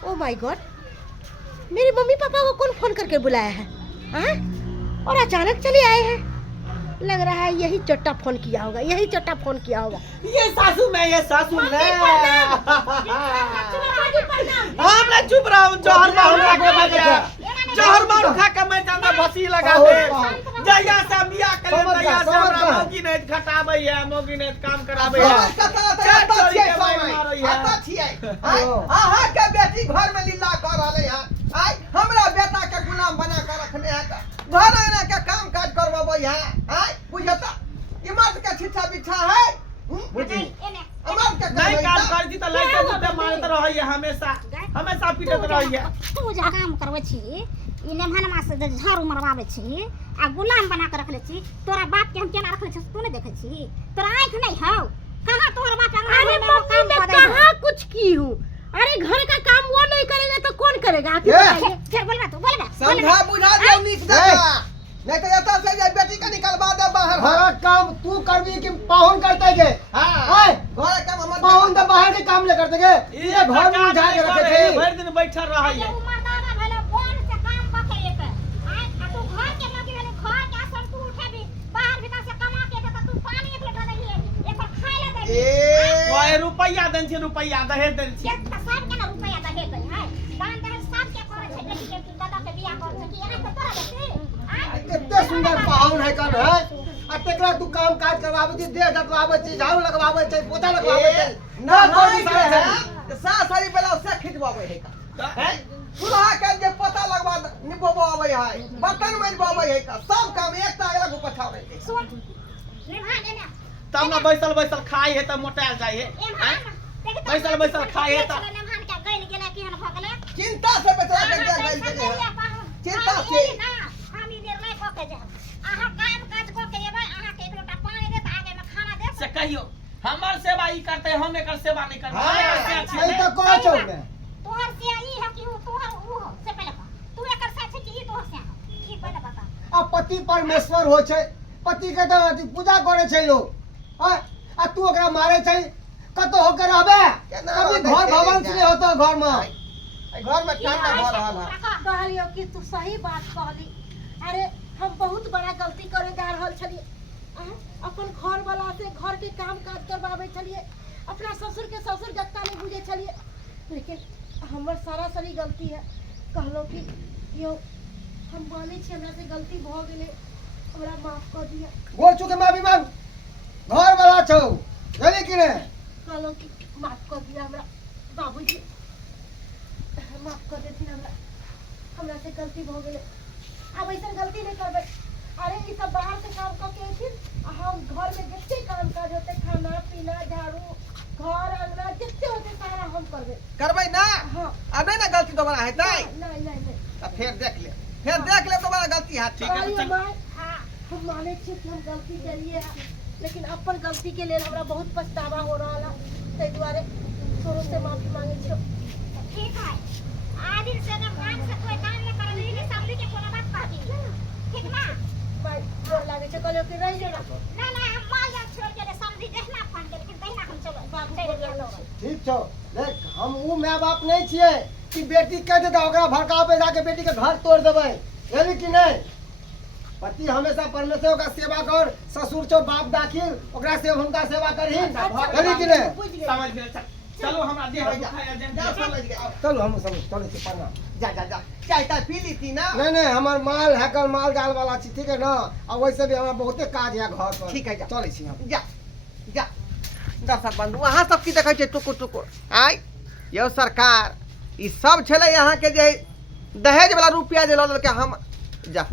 Oh my God, मेरी mummy papa को कौन फोन करके बुलाया है? हाँ? और अचानक चले आए हैं। लग रहा है यही चोट्टा फोन किया होगा, यही चोट्टा फोन किया होगा। ये सासू मैं मैं चुप रहा हूँ। जहर मार खा के मैं जाना बसी लगा दे। जया से बियाह करे जया से हमरा मौगी ने खटाबै है, मौगी ने काम कराबै है। हां के बेटी घर में लीला कर रहले हैं। आई हमरा बेटा के गुलाम बना के रखने है। घर आना के काम काज करवाबै है। आई बुझता इमर्द के छिछा बिछा है। बुझी अमर के नहीं काम करती त लइके मुते मारत रहै है, हमेशा पीटत रहै है। तू जा काम करबै छी, ई लेमहनमा से झाड़ू मरवाबै छी आ गुलाम बना के रखले छी। तोरा बाप के हम केना रखले छी तू नहीं देखे छी? तोरा आंख नहीं हौ? कहां तोहर बाप अंगना अरे में मम्मी काम मैं कर दे? कहाँ कुछ की हूँ? अरे घर का काम वो नहीं करेगा तो कौन करेगा? आप ही बताइए। फिर बोलबा तू बोलबा समझा बुझा दे नीक जगह। नहीं तो एता से ये बेटी के निकलवा दे बाहर। घर काम तू करबी कि पाहुन करते के? हां घर काम हमर पाहुन तो बाहर के काम ले करते के। ये घर में उठा के रखे थे। भर दिन बैठल रहै है। मर्दाना भेले बोन से काम पके एते। आ तू घर के लगी भेले, घर के असर तू उठेबी, बाहर भीतर से कमा के देता तू पानी एक लीटर नहीं है, एक बार खाए ले दे। ओए रुपैया देन छी, रुपैया दहेज देन छी। ये त सब के ना रुपया दहे गई है। दान दहेज सब के करे छै, बेटी के दादा के बियाह कर छै कि एना तो तोरा देती? कितने सुंदर पाहुन है कन है। आ तेकरा तू काम काज करवाबै छी, देह डटवाबै छी, झाड़ू लगवाबै छी, पोछा लगवाबै छी। ना कोई कोई सारा है। सासरी बेला से खिचवाबै है का। हैं चूल्हा के जे पता लगवा निभवाबै है, बर्तन मजवाबै है का। सब काम एक ता अलग पछाबै है। सुन निभा देना तब ना बैसल बैसल खाई है त मोटाल जाय है। बैसल बैसल खाई है त निभान के गइल गेला कि हन भगले चिंता से बेचारा के गइल गेलै है। चिंता से हम ई निर्णय क के जाब। आहा काम काज क के एबै, आहा के एक लोटा पानी देत, आगे में खाना देत। से कहियो हमर सेवा ई करते, हम एकर सेवा नहीं करते। नहीं तो करो चौक में। तोहर से ई है कि तोहर ऊ हो से पहले बता। तू एकर साथ छै कि ई तोहर से हो? ई पहले बता। आ पति परमेश्वर हो छै, पति के तो अथी पूजा करे छै लोग। आ तू ओकरा मारे छै, कतो होकर रहबे? कभी घर भवन से होतो घर में। घर में ठंडा भर रहल है। कहलियो कि तू सही बात कहली। अरे हम बहुत बड़ा गलती करे जा रहल छलिए। अपन घर वाला से घर के काम काज करवावे छलिए, अपना ससुर के ससुर जत्ता नहीं बुझे छलिए। लेकिन हमर सारा सरी गलती है। कहलो कि यो हम माने छी हमरा से गलती भ गेले, हमरा माफ कर दिया। बोल चुके माफी मांग। घर वाला छौ जाने कि ने? कहलो कि माफ कर दिया हमरा बाबूजी, माफ कर देथिन हमरा से गलती भ गेले। अब ऐसा गलती नहीं करबे। अरे ये सब बाहर से काम करके एथिन, हम घर में जितने काम काज होते, खाना पीना झाड़ू घर अंगना जितने होते सारा हम करबे ना। हाँ। अब नहीं ना गलती दोबारा है ताई। नहीं नहीं नहीं। अब फिर देख ले दोबारा गलती है। ठीक है हाँ, हम माने छी कि हम गलती करिए, लेकिन अपन गलती के लिए हमरा बहुत पछतावा हो रहा है। ताहि द्वारे तोरो से माफी मांगे छी। ठीक है, आदिल से ना मान से कोई काम नहीं करली ने सबली के कोनो बात कह दी। ठीक ना? भाई जोर लागे छै, कहलियो कि रह जो ना। ना हम माया छोड़ के समझी देहना फोन के, लेकिन देहना हम चलो बाप चल गेल लोग। ठीक छौ। देख हम ऊ माय बाप नहीं छिए कि बेटी कह देता ओकरा भड़कावे जाके बेटी के घर तोड़ देबै। यानी कि नहीं? पति हमेशा परमेश्वर का सेवा कर। ससुर छौ बाप दाखिल, ओकरा से हुनका सेवा करही। यानी कि नहीं? समझ गेल। चलो हमरा देह दुखाया जा जा। समझ गए। चलो हम समझ चले छी प्रणाम। जा चाय ता पी ली थी ना। नहीं हमार माल है कल माल जाल वाला छी, ठीक है ना? और वैसे भी हमारा बहुते काज है घर पर। ठीक है, जा। चले छी हम। जा दर्शक बंधु वहाँ सब की देखै छै टुकुर टुकुर। आइ यौ सरकार ई सब छलै यहाँ के जे दहेज वाला रुपया जे लऽ लेलकै हम। जा